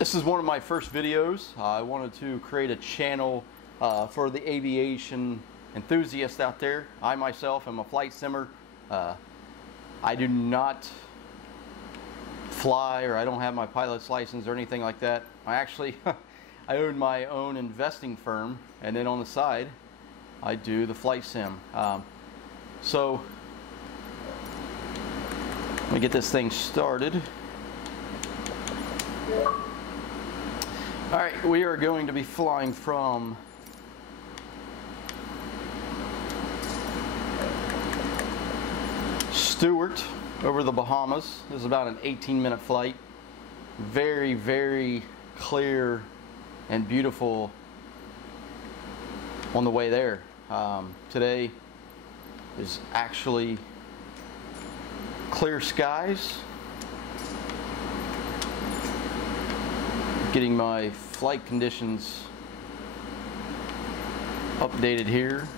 This is one of my first videos. I wanted to create a channel for the aviation enthusiast out there. I myself am a flight simmer. I do not fly, or I don't have my pilot's license or anything like that. I actually I own my own investing firm, and then on the side I do the flight sim. So let me get this thing started. Alright, we are going to be flying from Stuart over the Bahamas. This is about an 18-minute flight. Very, very clear and beautiful on the way there. Today is actually clear skies. Getting my flight conditions updated here.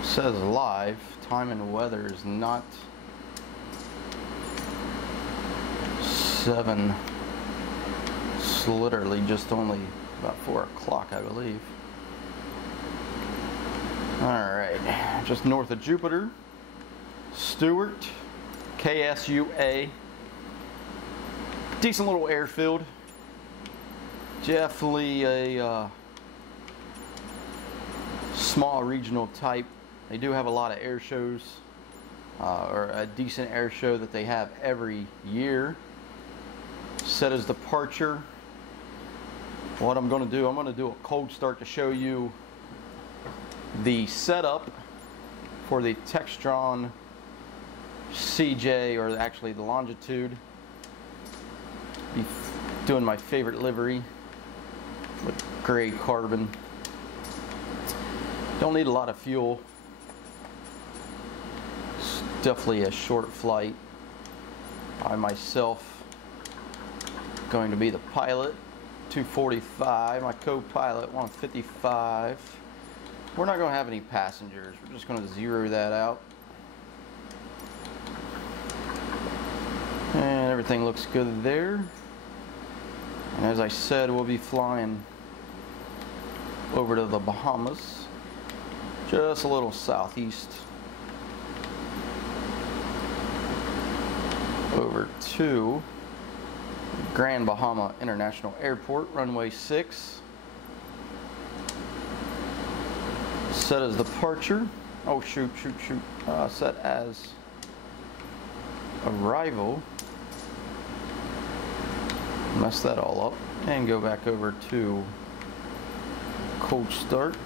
It says live. Time and weather is not 7. It's literally just only about 4 o'clock, I believe. Alright, just north of Jupiter, Stuart, KSUA. Decent little airfield. Definitely a small regional type. They do have a lot of air shows, or a decent air show that they have every year. Set as departure. What I'm going to do, I'm going to do a cold start to show you the setup for the Textron CJ, or actually the Longitude. Be doing my favorite livery with gray carbon. Don't need a lot of fuel. It's definitely a short flight. I myself going to be the pilot. 245. My co-pilot 155. We're not going to have any passengers. We're just going to zero that out. And everything looks good there. And as I said, we'll be flying over to the Bahamas, just a little southeast, over to Grand Bahama International Airport, runway 6. Set as departure. Oh shoot. Set as arrival. Mess that all up and go back over to cold start.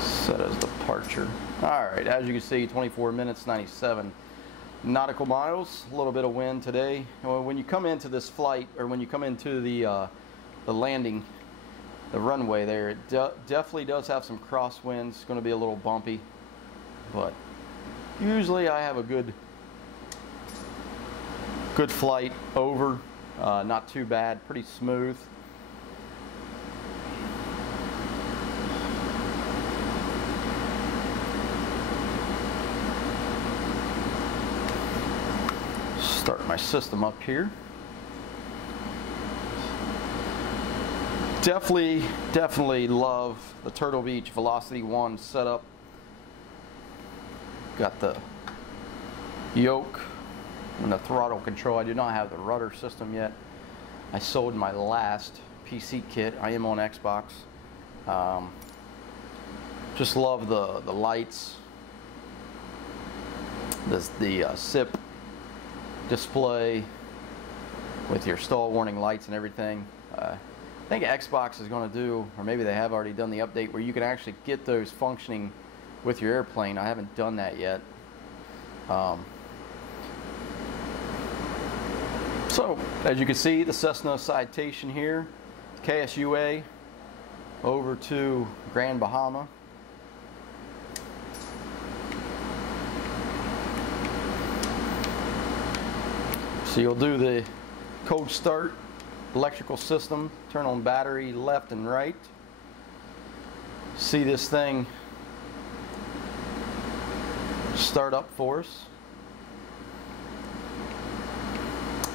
Set as departure. Alright, as you can see, 24 minutes 97 nautical miles. A little bit of wind today. When you come into this flight, or when you come into the landing, the runway there, it definitely does have some crosswinds. It's going to be a little bumpy, but usually I have a good flight over. Not too bad, pretty smooth. Start my system up here. Definitely love the Turtle Beach Velocity 1 setup. Got the yoke and the throttle control. I do not have the rudder system yet. I sold my last PC kit. I am on Xbox. Just love the lights. The SIP display with your stall warning lights and everything. I think Xbox is going to do, or maybe they have already done the update where you can actually get those functioning with your airplane. I haven't done that yet. So, as you can see, the Cessna citation here, KSUA, over to Grand Bahama. So you'll do the cold start, electrical system, turn on battery left and right. See this thing start up for us.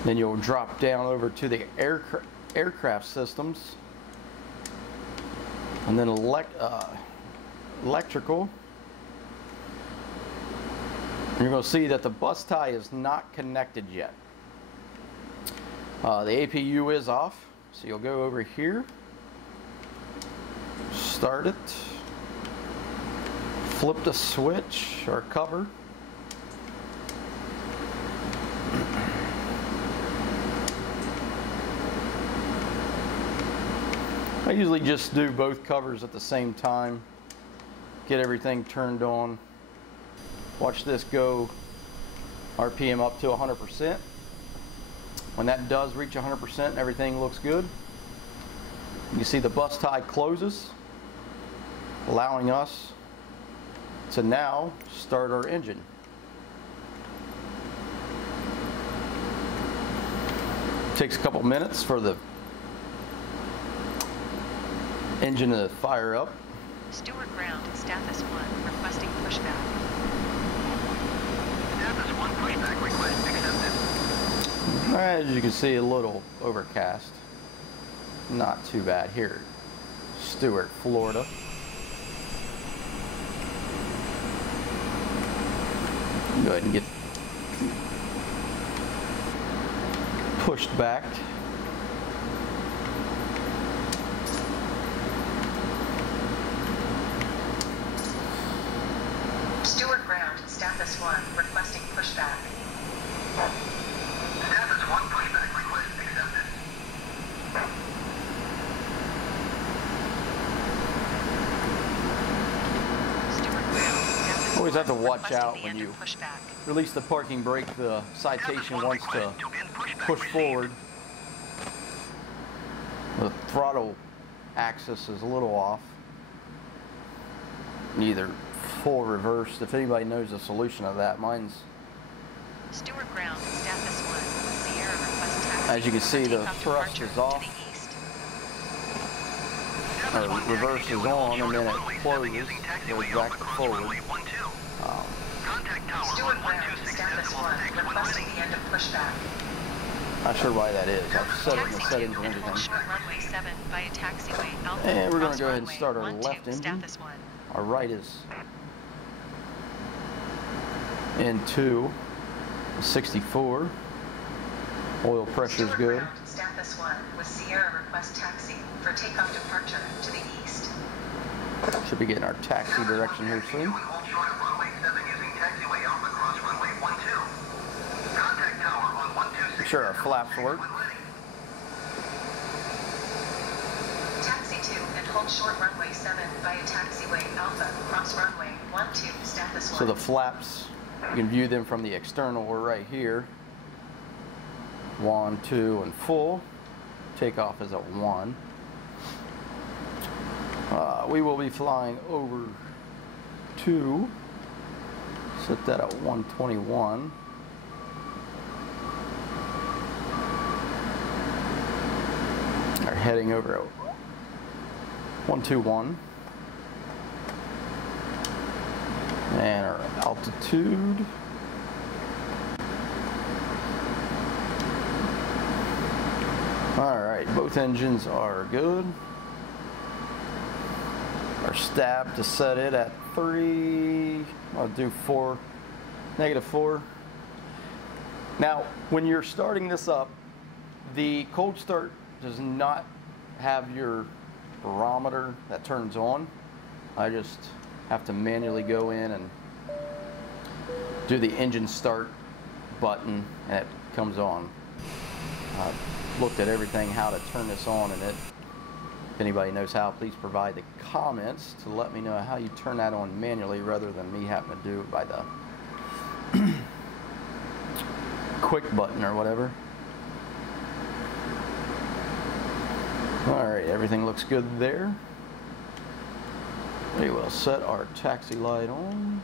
Then you'll drop down over to the aircraft systems, and then electrical. And you're going to see that the bus tie is not connected yet. The APU is off, so you'll go over here, start it, flip the switch or cover. I usually just do both covers at the same time, get everything turned on. Watch this go RPM up to 100%. When that does reach 100%, everything looks good. You see the bus tie closes, allowing us to now start our engine. Takes a couple minutes for the engine to fire up. Stuart ground, Stathis 1, requesting pushback. Stathis 1, pushback request accepted. As you can see, a little overcast. Not too bad here. Stuart, Florida. Go ahead and get pushed back. Stuart ground, Stathis 1, requesting pushback. Stathis 1, pushback request accepted. Stuart ground, Stathis Always have to 1, watch requesting out the when end you of pushback. release the parking brake. The citation wants to push forward. The throttle axis is a little off. Either full reversed. If anybody knows the solution of that, mine's. Stuart ground, Stathis 1, Sierra request taxi. As you can see, the Takeoff thrust departure is off. to the east. Reverse is on, and then it closes, goes back to forward. Stuart ground, Stathis 1, requesting the end of pushback. Not sure why that is. I've set it in the Taxi settings 2 and and hold everything. short runway 7 via taxiway Alpha. And we're going cross to go ahead and runway start our 12, left engine. Stathis 1. Our right is into 64. Oil pressure is Stuart good. ground, Stathis 1 with Sierra request taxi for takeoff departure to the east. Should be getting our taxi direction here soon. Hold short of runway 7 using taxiway Alpha cross runway 12. Contact tower on 126. Make sure our flaps work. Taxi 2 and hold short runway 7 via taxiway Alpha cross runway 12 Stathis 1. So the flaps, you can view them from the external. We're right here. 1, 2, and full. Takeoff is at 1. We will be flying over 2. Set that at 121. Are heading over at 121. And our altitude. Alright, both engines are good. Our stab to set it at 3, I'll do 4, -4. Now, when you're starting this up, the cold start does not have your barometer that turns on. I just have to manually go in and do the engine start button and it comes on. I've looked at everything, how to turn this on, and if anybody knows how, please provide the comments to let me know how you turn that on manually rather than me having to do it by the quick button or whatever. Alright, everything looks good there. We will set our taxi light on.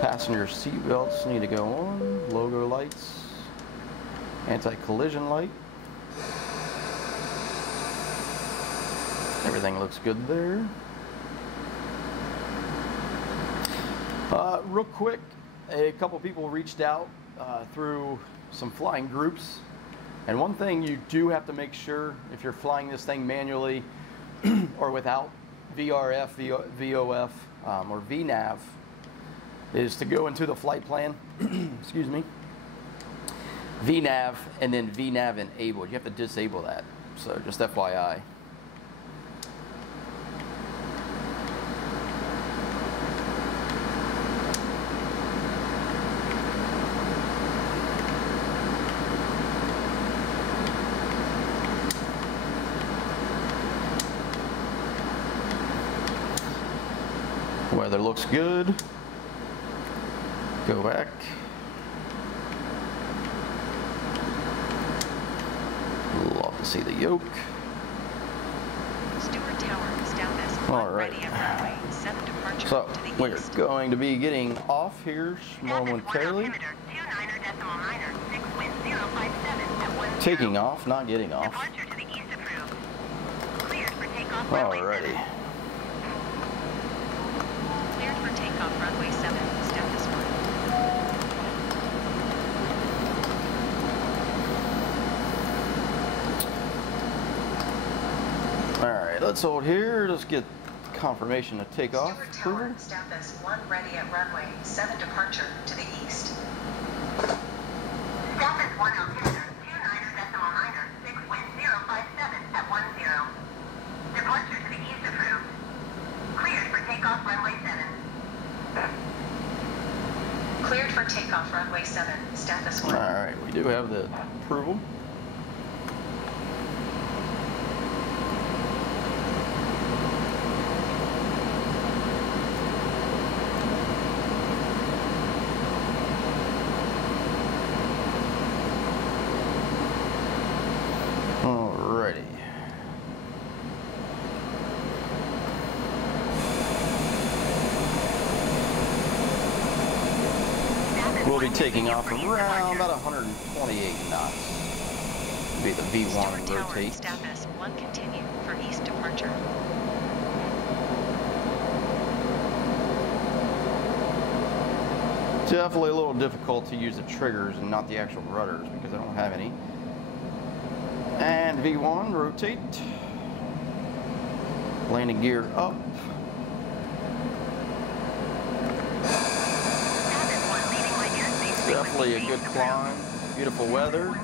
Passenger seat belts need to go on. Logo lights. Anti-collision light. Everything looks good there. Real quick, a couple people reached out through some flying groups. And one thing you do have to make sure if you're flying this thing manually or without VRF, VOF, or VNAV is to go into the flight plan, excuse me, VNAV and then VNAV enabled. You have to disable that. So just FYI. Weather looks good. Go back. Love to see the yoke. Stuart Tower is down as All right. ready at runway 7 departure So to the we're east. going to be getting off here momentarily. Taking off, not getting off. Departure to the east approved. Cleared for takeoff runway Alrighty. Cleared for takeoff runway 7, status 1. Alright, let's hold here. Let's get confirmation of takeoff. Stuart Tower, Approval. status 1 ready at runway 7 departure to the east. Status 1 altimeter, 29.9, 6 wind 057 at 10. Departure to the east approved. Cleared for takeoff runway 7. Cleared for takeoff runway 7, status 1. Alright, we do have the approval. Alrighty. We'll be taking off around about 128 knots. Be the V1 Stuart Tower, rotate. status 1 continue for east departure. Definitely a little difficult to use the triggers and not the actual rudders because I don't have any. And V1 rotate. Landing gear up. Definitely a good climb. Beautiful weather.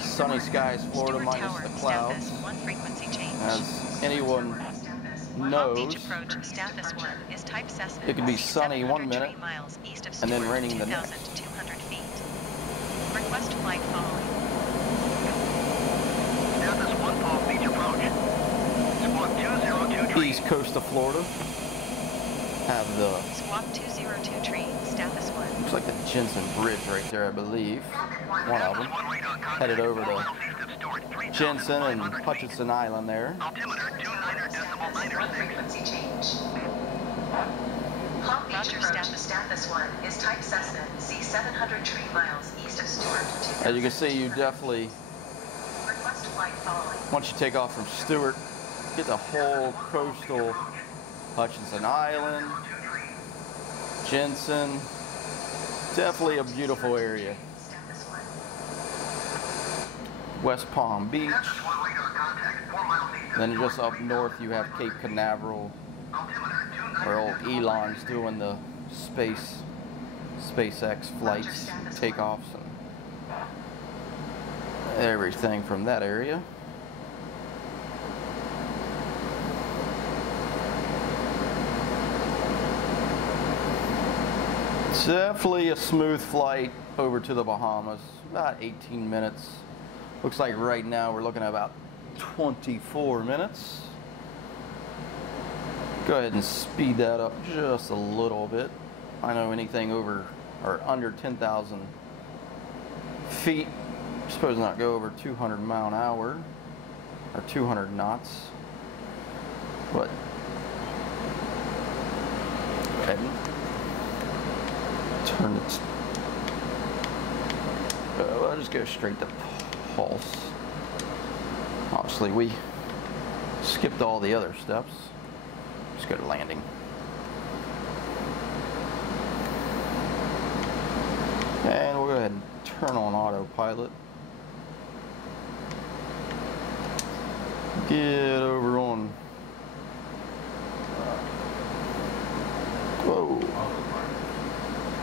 Sunny skies, Florida Stuart minus Tower, the clouds. status 1 frequency change. As anyone Long knows, Beach approach, status 1 is type Cessna. it can be sunny 1 minute 703 miles east of and then Stuart, raining the next. 2,200 feet. Request flight following. Status 1 Palm Beach approach. Squawk 202 tree. East coast of Florida. Have the, Squawk 202 tree, status 1. looks like the Jensen Bridge right there, I believe. One of them. Headed over to Jensen and Hutchinson Island there. Altimeter 29.906. Frequency change. Palm Beach approach, status 1 is type Cessna, see 703 miles east of Stuart. As you can see, you definitely, Request flight following. once you take off from Stuart, get the whole coastal Hutchinson Island, Jensen. Definitely a beautiful area. Status 1. West Palm Beach. Status 1 radar contact 4 miles east of Then Stuart. just up north you have Cape Canaveral, Altimeter where old 29.9. Elon's doing the SpaceX flights, takeoffs, and everything from that area. It's definitely a smooth flight over to the Bahamas, about 18 minutes. Looks like right now we're looking at about 24 minutes. Go ahead and speed that up just a little bit. I know anything over or under 10,000 feet, you're supposed to not go over 200 mile an hour or 200 knots. But go ahead and turn it. I'll just go straight to pulse. Obviously, we skipped all the other steps. Just go to landing. And we'll go ahead and turn on autopilot. Get over on. Whoa.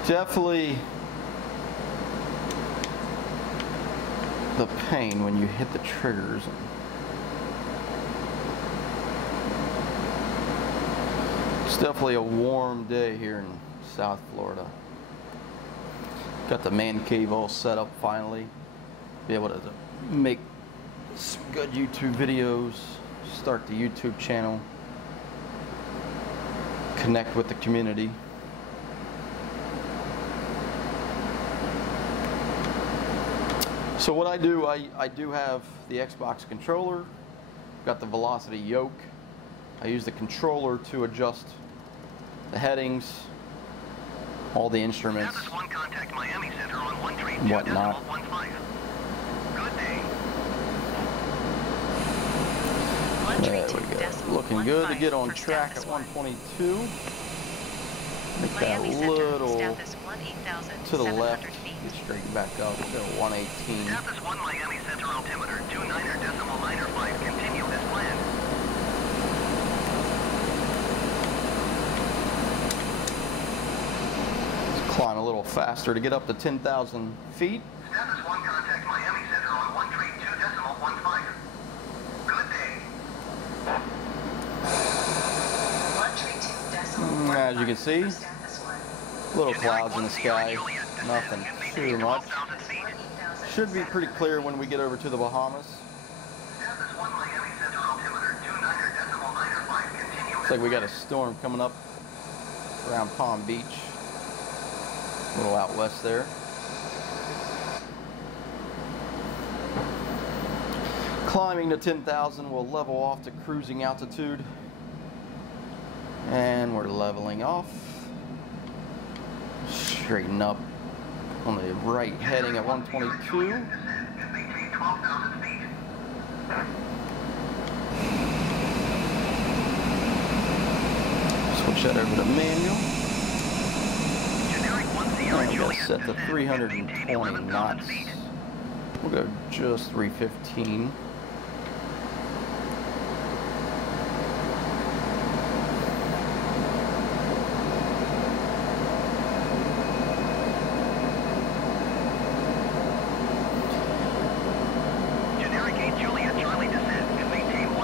Definitely the pain when you hit the triggers. It's definitely a warm day here in South Florida. Got the man cave all set up finally. Be able to make some good YouTube videos, start the YouTube channel, connect with the community. So what I do, I do have the Xbox controller, got the Velocity yoke. I use the controller to adjust the headings, all the instruments, and whatnot. There we go. Looking good to get on track at 122. Make that a little to the left. Get straight back up to 118. Status 1 Miami Center altimeter 29.95. Continue as planned. Let's climb a little faster to get up to 10,000 feet. Status 1 contact Miami Center on 132.15. Good day. 132.15. As you can see, little clouds in the sky, nothing too much. Should be pretty clear when we get over to the Bahamas. Looks like we got a storm coming up around Palm Beach, a little out west there. Climbing to 10,000, we'll level off to cruising altitude. And we're leveling off. Straighten up on the right, heading at 122. Switch that over to manual. And we'll set to 320 knots. We'll go just 315.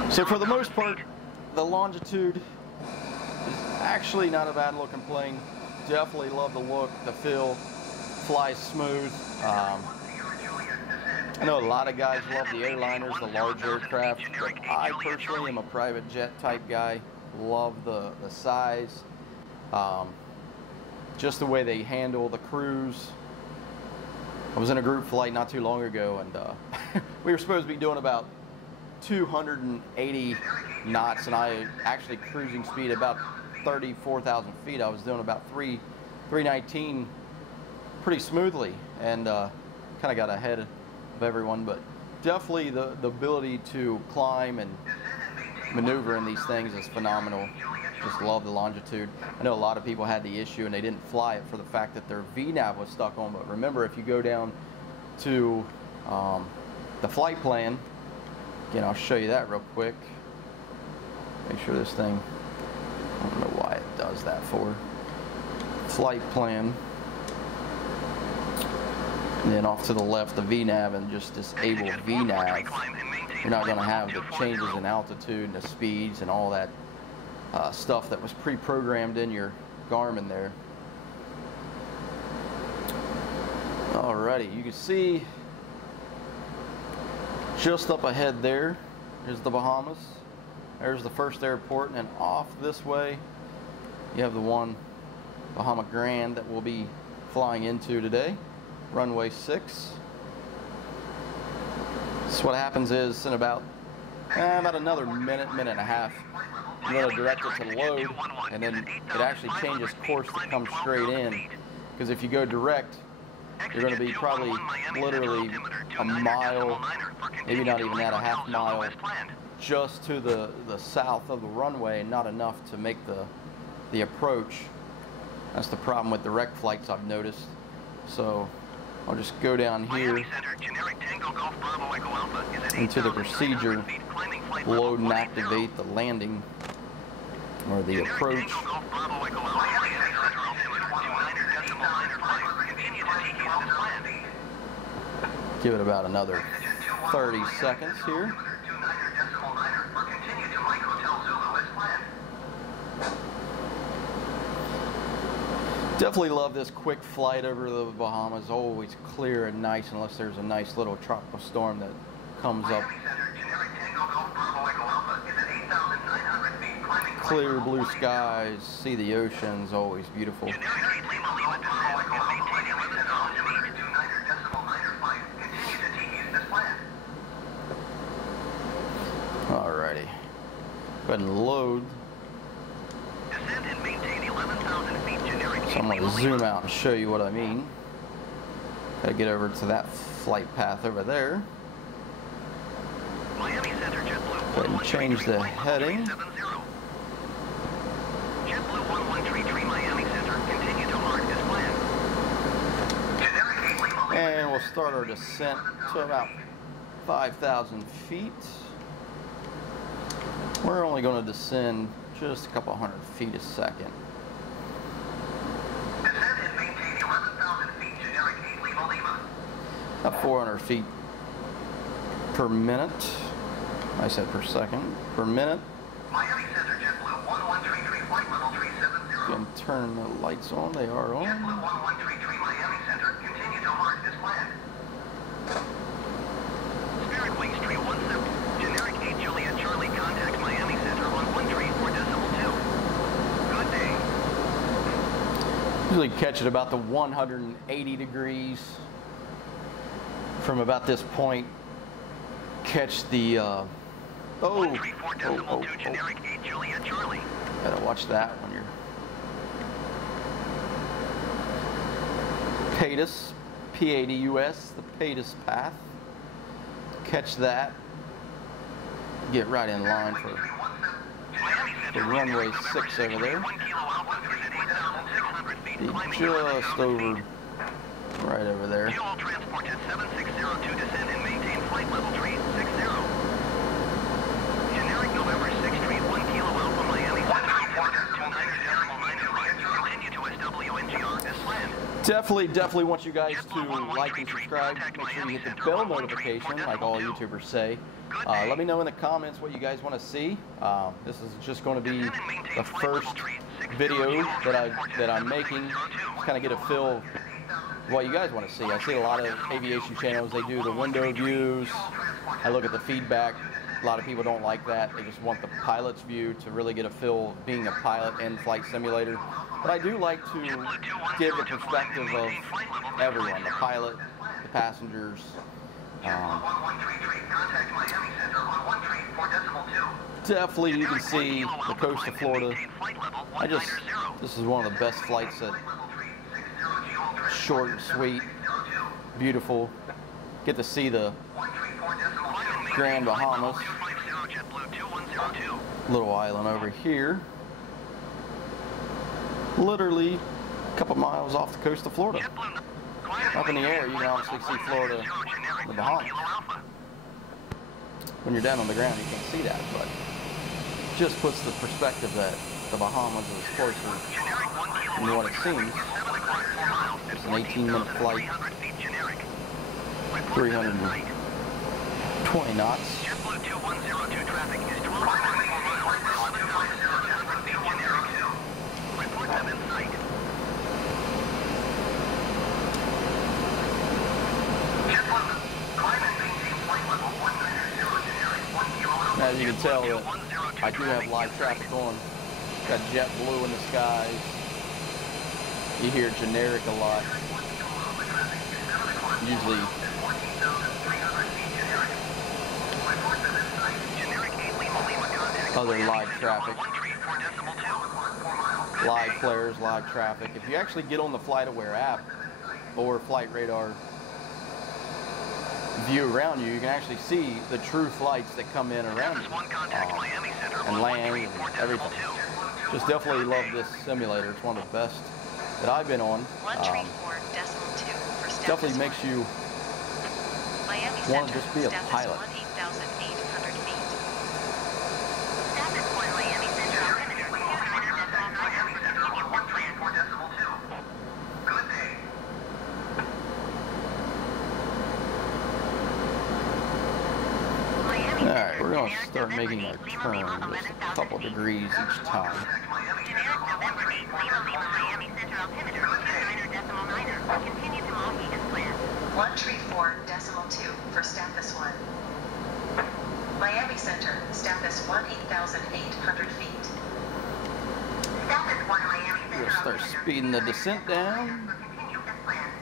So for the most part, the longitude is actually not a bad looking plane. Definitely love the look, the feel, flies smooth. I know a lot of guys love the airliners, the large aircraft, but I personally am a private jet type guy. Love the size, just the way they handle the cruise. I was in a group flight not too long ago, and we were supposed to be doing about 280 knots, and I actually cruising speed about 34,000 feet. I was doing about 319 pretty smoothly, and kind of got ahead of everyone. But definitely the ability to climb and maneuver in these things is phenomenal. Just love the longitude. I know a lot of people had the issue and they didn't fly it for the fact that their VNAV was stuck on, but remember, if you go down to the flight plan, again, I'll show you that real quick. Make sure this thing, I don't know why it does that for. Flight plan. And then off to the left, the VNAV, and just disable VNAV. You're not going to have the changes in altitude and the speeds and all that stuff that was pre-programmed in your Garmin there. Alrighty, you can see just up ahead there is the Bahamas. There's the first airport, and then off this way you have the one Bahama Grand that we'll be flying into today, runway 6. So what happens is in about another minute and a half, you're going to direct it to load, and then it actually changes course to come straight in. Because if you go direct, you're going to be probably literally a mile, maybe not even that, a half mile, just to the south of the runway, and not enough to make the approach. That's the problem with direct flights, I've noticed. So I'll just go down here into the procedure, load and activate the landing or the approach. Give it about another 30 seconds here. Definitely love this quick flight over the Bahamas. Always clear and nice unless there's a nice little tropical storm that comes up. Clear blue skies, see the oceans, always beautiful. Alrighty. Go ahead and load. So I'm going to zoom out and show you what I mean. Got to get over to that flight path over there. Go ahead and change the heading. And we'll start our descent to about 5,000 feet. We're only going to descend just a couple hundred feet a second. About 400 feet per minute. I said per second. Per minute. Again, turn the lights on. They are on. Usually catch it about the 180 degrees. From about this point, catch the gotta watch that when you're PADUS, P-A-D-U-S, the PADUS path. Catch that. Get right in line for the runway 6 over there. Be just over, right over there. Definitely want you guys to like and subscribe. Make sure you hit the bell notification, like all YouTubers say. Let me know in the comments what you guys want to see. This is just going to be the first video that I'm making. Just kind of get a feel of what you guys want to see. I see a lot of aviation channels. They do the window views. I look at the feedback. A lot of people don't like that. They just want the pilot's view to really get a feel of being a pilot in flight simulator. But I do like to give the perspective of everyone, the pilot, the passengers. Definitely you can see the coast of Florida. This is one of the best flights that short and sweet, beautiful. Get to see the Grand Bahamas, little island over here. Literally a couple miles off the coast of Florida. Up in the air, you can obviously see Florida, the Bahamas. When you're down on the ground, you can't see that, but it just puts the perspective that the Bahamas is closer than what it seems. It's an 18-minute flight, 320 knots. As you can tell, I do have live traffic on. Got jet blue in the skies. You hear generic a lot. Usually other live traffic. Live flares, live traffic. If you actually get on the FlightAware app or Flight Radar view around you, you can actually see the true flights that come in around you and land and everything. Just definitely love this simulator. It's one of the best that I've been on. 134.2 for status Definitely makes you Miami want to Center, just be a status pilot. 18,800 feet. Status 1 Miami Center, altimeter 29.9. Continue with plan. 134.2. Good day. Miami All right, Center, we're going to generic start November making our 8, Lima, turn Lima, just a 11,000 couple feet. degrees each time. Generic November 8, Lima, Lima, Miami Center, altimeter 29.9. Continue to Mahi as planned. 134.2 for status 1. Miami Center, status 18,800 feet. Status 1 Miami Center, We'll start altimeter speeding the descent down. Continue as planned.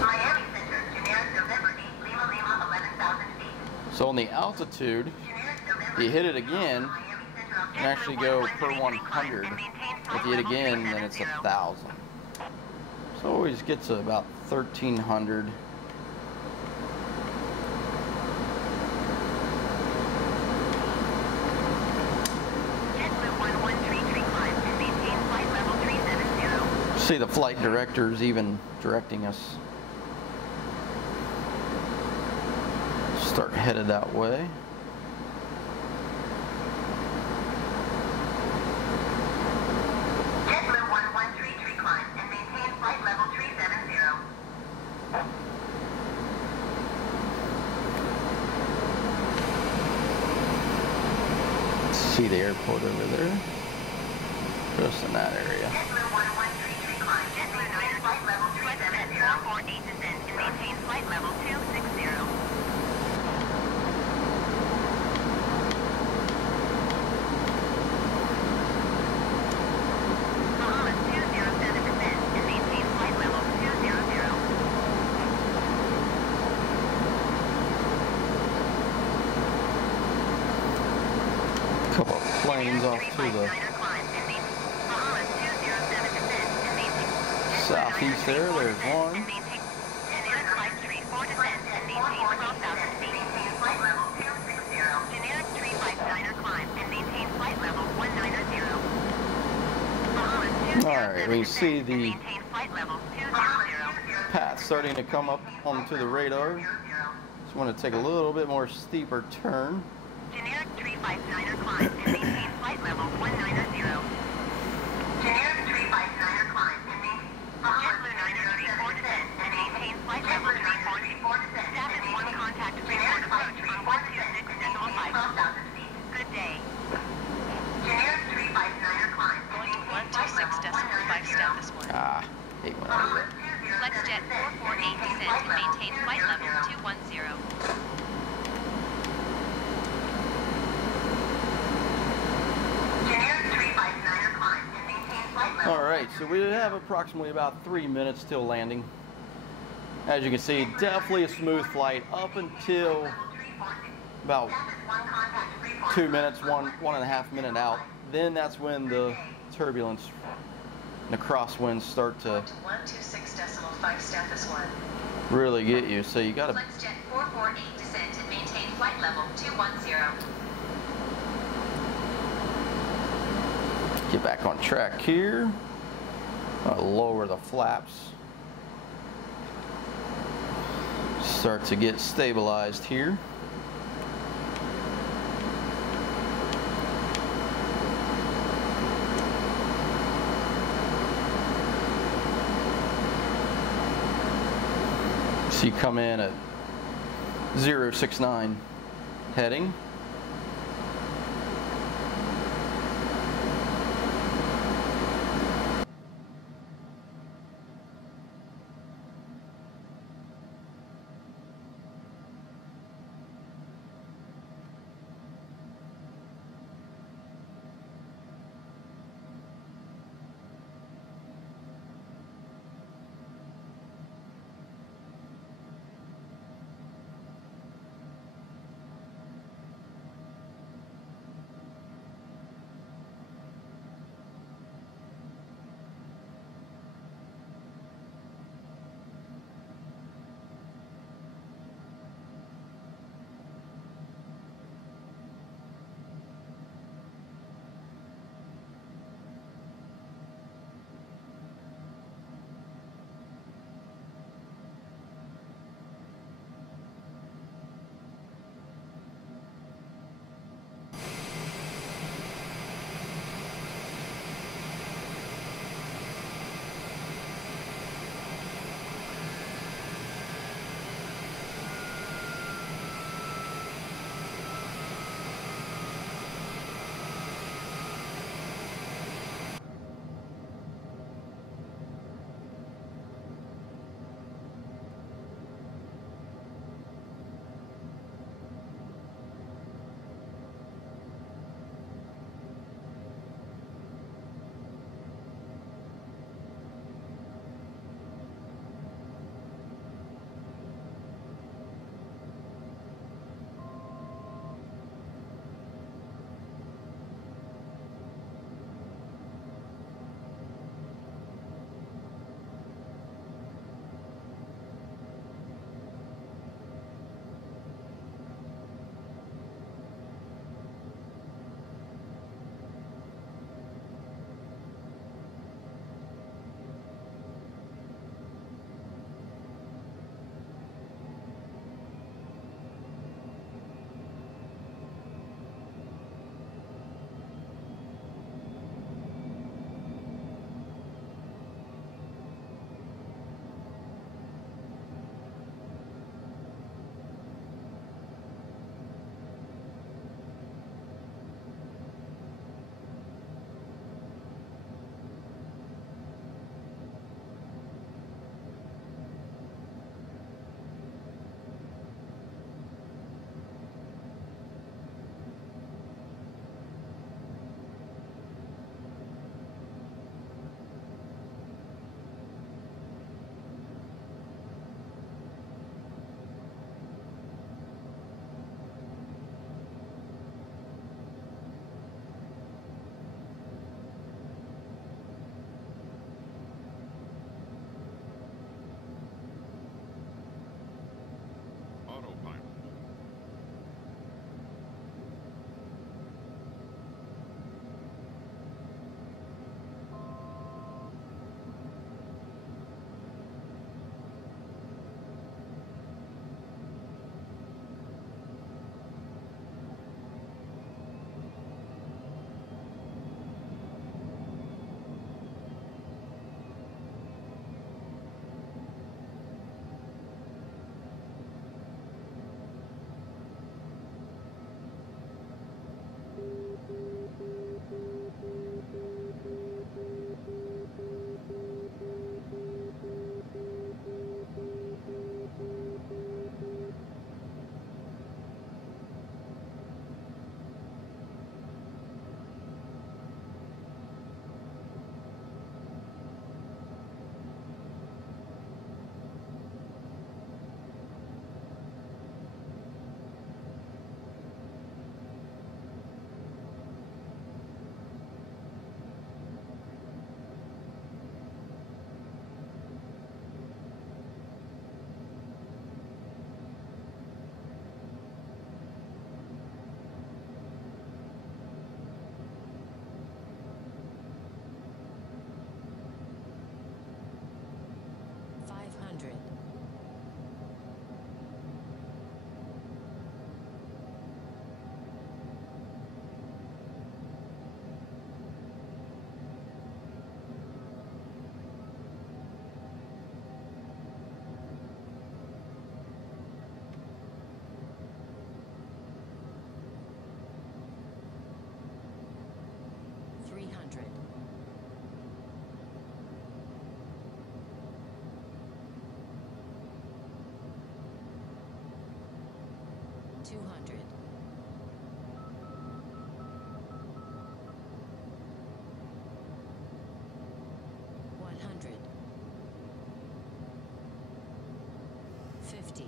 Miami Center, generic November 8, Lima, Lima, 11,000 feet. So on the altitude, Generic November you hit it again, Miami Center, you can actually go per 100. If you hit again, then it's 1,000. So it always gets to about 1,300. JetBlue 113 climb and maintain flight level 370. See the flight directors even directing us. Start headed that way. JetBlue 113 climb and maintain flight level 370. See the airport over there. Just in that area. JetBlue 113 climb, JetBlue 9 flight level 370. 448 descent and maintain flight level 260. Bahamas 207 descent and maintain flight level 200. Couple of planes off to the southeast there. There's one. Alright, we see the path starting to come up onto the radar. Just want to take a little bit more steeper turn. Generic 359er climb and maintain flight level 190. Generic 359er climb and maintain JetBlue 934 descent and maintain flight level 344 descent. Status 1 contact Freeport approach on 126.5. 12,000 feet. Good day. Generic 359er climb and Going to maintain flight level 126.5 status 1. Ah, hate when I do that. FlexJet 448 descent and maintain flight level 210. All right, so we have approximately about 3 minutes till landing. As you can see, definitely a smooth flight up until about 2 minutes, one and a half minute out. Then that's when the turbulence and the crosswinds start to 126.5 status 1. really get you. So you got to FlexJet 448 descent and maintain flight level 210. get back on track here. Lower the flaps. Start to get stabilized here. So you come in at 069 heading. 200. 100. 50.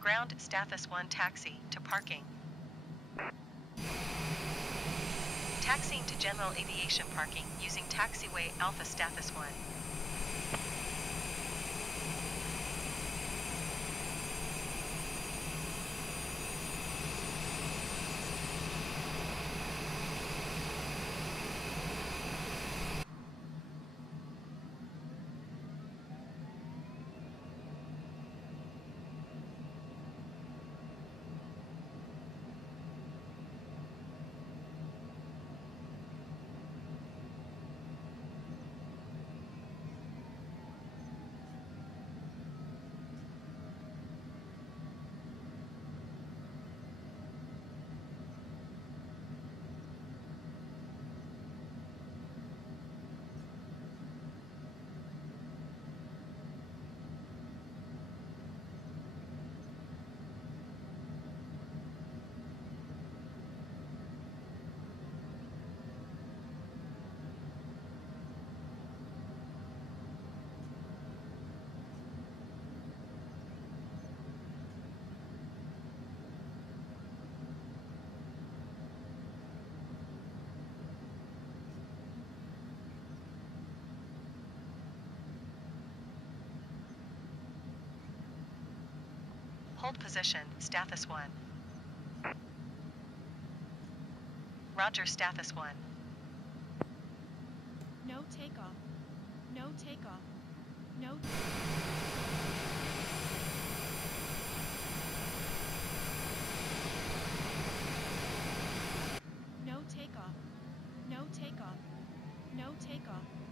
Ground Stathis 1 taxi to parking. Taxiing to general aviation parking using taxiway Alpha Stathis 1. Hold position, Stathis 1. Roger, Stathis 1. No takeoff. No takeoff. No. No takeoff. No takeoff. No takeoff.